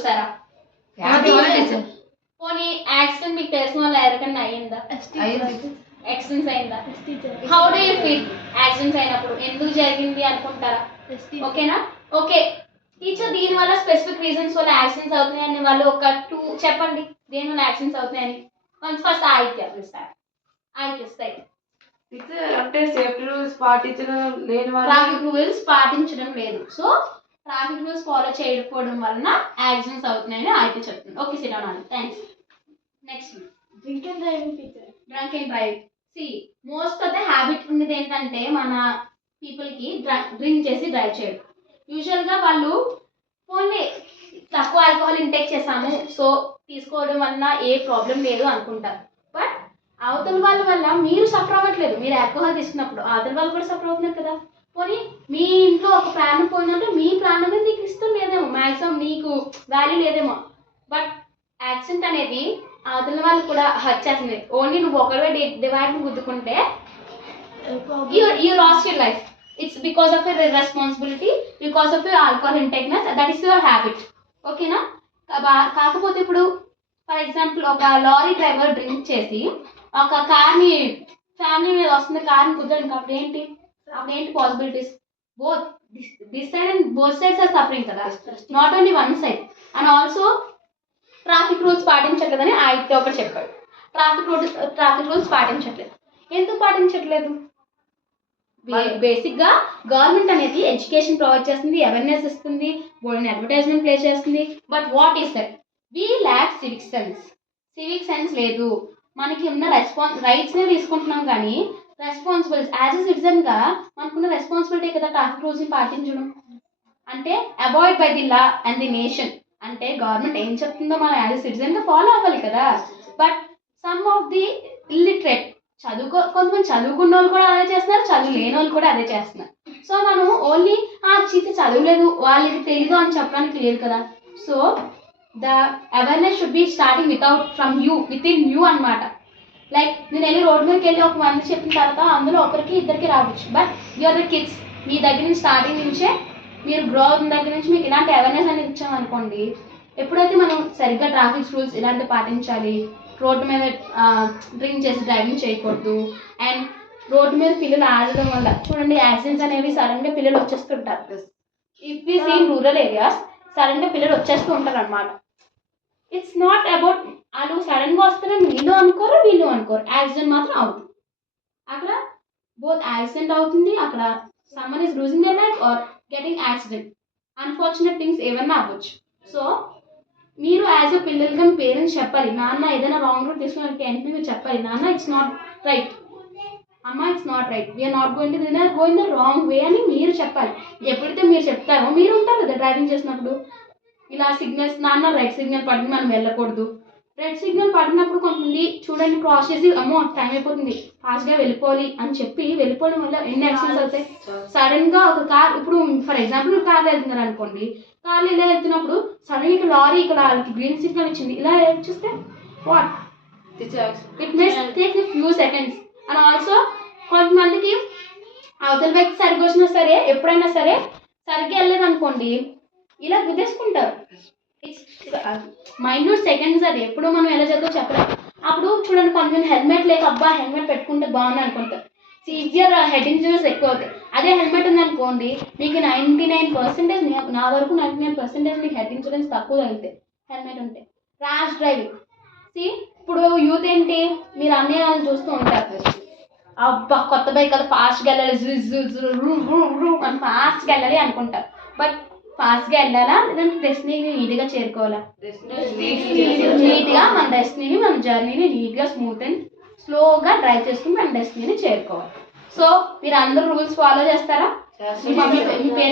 చూసారా? పోనీ యాక్సిడెంట్ మీకు తెలిసిన వాళ్ళు ఎవరికైనా అయ్యిందా? యాక్సిడెంట్స్ అయిందా? How do you feel accidents అయినప్పుడు? ఎందుకు జరిగింది అనుకుంటారా? ఓకేనా? ఓకే టీచర్, దీని వల్ల స్పెసిఫిక్ రీజన్స్ వల్ల యాక్సిడెంట్స్ అవుతున్నాయని వాళ్ళు ఒక 2 చెప్పండి. దేని వల్ల యాక్సిడెంట్స్ అవుతున్నాయని? ఫస్ట్ ఆయిత్య ఇస్తాయి. అంటే సేఫ్టీ రూల్స్ పాటించడం లేని వాళ్ళు, ట్రాఫిక్ రూల్స్ పాటించడం లేదు. సో ట్రాఫిక్ రూల్స్ ఫాలో చేయకపోవడం వలన యాక్సిడెంట్స్ అవుతున్నాయని అయితే చెప్తుంది. ఓకే సినానాలి, thanks. Next drink and driving teacher. Drunk and drive. See most of the habit ఉన్నది ఏంటంటే మన పీపుల్కి డ్రింక్ చేసి డ్రైవ్ చేయడం. యూజువల్గా వాళ్ళు ఓన్లీ తక్కువ ఆల్కహాల్ ఇంటేక్ చేసాము సో తీసుకోవడం వలన ఏ ప్రాబ్లం లేదు అనుకుంటారు. బట్ అవతల వాళ్ళ వల్ల మీరు సఫర్ అవ్వట్లేదు. మీరు ఆల్కహాల్ తీసుకున్నప్పుడు అవతల వాళ్ళు కూడా సఫర్ అవుతున్నారు కదా. పోనీ మీ ఇంట్లో ఒక ప్రాణం పోయిందంటే మీ ప్రాణం మీద నీకు ఇష్టం లేదేమో, మ్యాక్సిమం నీకు వాల్యూ లేదేమో. బట్ యాక్సిడెంట్ అనేది అవతల వాళ్ళు కూడా హర్ట్ చేస్తుంది. ఓన్లీ నువ్వు ఒకరివే డివైడ్ని గుద్దుకుంటే you lost your life. It's because of your irresponsibility, because of your alcohol intakeness. That is your habit. ఓకేనా? కాకపోతే ఇప్పుడు ఫర్ ఎగ్జాంపుల్ ఒక లారీ డ్రైవర్ డ్రింక్ చేసి ఒక కార్ని ఫ్యామిలీ మీద వస్తుంది కార్ని కుదరదు. అప్పుడు ఏంటి possibilities? Both this side and both sides are suffering కదా, not only one side. And also traffic rules పాటించట్లేదని అయితే ఒకటి చెప్పాడు. ట్రాఫిక్ రూల్స్ పాటించట్లేదు. ఎందుకు పాటించట్లేదు? బేసిక్గా గవర్నమెంట్ అనేది ఎడ్యుకేషన్ ప్రొవైడ్ చేస్తుంది, అవేర్నెస్ ఇస్తుంది, బోల్డ్ అడ్వర్టైజ్మెంట్ ప్లే చేస్తుంది. But what is that? We lakh civic sense లేదు. మనకి ఉన్న రైట్స్నే తీసుకుంటున్నాం కానీ రెస్పాన్సిబిలిటీస్ యాజ్ ఎ సిటిజన్గా మనకున్న రెస్పాన్సిబిలిటీ కదా ట్రాఫిక్ రూల్స్ని పాటించడం. అంటే avoid by the law and the nation. అంటే గవర్నమెంట్ ఏం చెప్తుందో మనం యాజ్ ఎ సిటిజన్గా ఫాలో అవ్వాలి కదా. But some of the illiterate కొంతమంది చదువుకున్న వాళ్ళు కూడా అదే చేస్తున్నారు, చదువు లేని వాళ్ళు కూడా అదే చేస్తున్నారు. సో మనం ఓన్లీ చదువులేదు వాళ్ళకి తెలీదు అని చెప్పడానికి లేదు కదా. So the awareness should be starting with in you అనమాట. లైక్ నేను వెళ్ళి రోడ్ మీదకి వెళ్ళి ఒక మంది చెప్పిన తర్వాత అందులో ఒకరికి ఇద్దరికి రావచ్చు. బట్ యూఆర్ ద కిడ్స్, మీ దగ్గర నుంచి స్టార్టింగ్ నుంచే మీరు గ్రో అవుతున్న దగ్గర నుంచి మీకు ఇలాంటి అవేర్నెస్ అనేది ఇచ్చామనుకోండి, ఎప్పుడైతే మనం సరిగ్గా ట్రాఫిక్ రూల్స్ ఇలాంటివి పాటించాలి, రోడ్డు మీద డ్రింక్ చేసి డ్రైవింగ్ చేయకూడదు, అండ్ రోడ్డు మీద పిల్లలు ఆడడం వల్ల చూడండి యాక్సిడెంట్స్ అనేవి సడన్గా పిల్లలు వచ్చేస్తుంటారు. If we see in rural areas సడన్గా పిల్లలు వచ్చేస్తూ ఉంటారు అనమాట. ఇట్స్ నాట్ అబౌట్ వాళ్ళు సడన్గా వస్తారని వీళ్ళు అనుకోరు, యాక్సిడెంట్ మాత్రం అవుతుంది. అక్కడ బోత్ యాక్సిడెంట్ అవుతుంది, అక్కడ someone is losing their life or getting accident. Unfortunate things ఏమన్నా అవ్వచ్చు. సో మీరు యాజ్ ఎ పిల్లలుగా మీ పేరెంట్స్ చెప్పాలి, నాన్న ఏదైనా రాంగ్ రూట్ తీసుకుని అంటే మీరు చెప్పాలి, నాన్న ఇట్స్ నాట్ రైట్, అమ్మ it's not right, we're not going the wrong way అని మీరు చెప్పాలి. ఎప్పుడైతే మీరు చెప్తారో మీరు ఉంటారు కదా డ్రైవింగ్ చేసినప్పుడు ఇలా సిగ్నల్స్, నాన్న రెడ్ సిగ్నల్ పడింది మనం వెళ్ళకూడదు, రెడ్ సిగ్నల్ పడినప్పుడు కొంతమంది చూడండి క్రాస్ చేసి అమ్మో టైం అయిపోతుంది ఫాస్ట్గా వెళ్ళిపోవాలి అని చెప్పి వెళ్ళిపోవడం వల్ల ఎన్ని యాక్సిడెంట్స్ అవుతాయి. సడన్గా ఒక కార్, ఇప్పుడు ఫర్ ఎగ్జాంపుల్ మీరు కార్లో వెళ్తున్నారు అనుకోండి, కార్లో ఇలా వెళ్తున్నప్పుడు సడన్గా ఇక్కడ లారీ ఇక్కడ వాళ్ళకి గ్రీన్ సిగ్నల్ ఇచ్చింది, ఇలా చూస్తే what it may take a few seconds. And also కొంతమందికి అవతల వ్యక్తి సరిగ్గా వచ్చినా సరే ఎప్పుడైనా సరే సరిగ్గా వెళ్ళలేదు అనుకోండి ఇలా గుద్దేసుకుంటారు. ఇట్స్ మైన్యూట్ సెకండ్స్, అది ఎప్పుడు మనం ఎలా చదువు చెప్పలేము. అప్పుడు చూడండి కొంతమంది హెల్మెట్ లేక అబ్బా హెల్మెట్ పెట్టుకుంటే బాగుంది అనుకుంటారు, సివియర్ హెడ్ ఇంజరీస్ ఎక్కువ అవుతాయి. అదే హెల్మెట్ ఉందనుకోండి మీకు 99%, నా వరకు 99% మీకు హెడ్ ఇన్సూరెన్స్ తక్కువ తగ్గుతాయి హెల్మెట్ ఉంటే. ర్యాష్ డ్రైవింగ్, ఇప్పుడు యూత్ ఏంటి మీరు అన్ని వాళ్ళని చూస్తూ ఉంటారు, అబ్బా కొత్త బైక్ కదా ఫాస్ట్గా వెళ్ళాలి అని ఫాస్ట్గా వెళ్ళాలి అనుకుంటారు. బట్ ఫాస్ట్గా వెళ్ళాలా లేదంటే డెస్టినీని నీట్గా చేరుకోవాలా? నీట్గా మన డెస్టినీని మన జర్నీని నీట్గా స్మూత్ అండ్ స్లోగా డ్రైవ్ చేసుకుని మన డెస్టినీని చేరుకోవాలి. సో మీరు అందరూ రూల్స్ ఫాలో చేస్తారా? మీ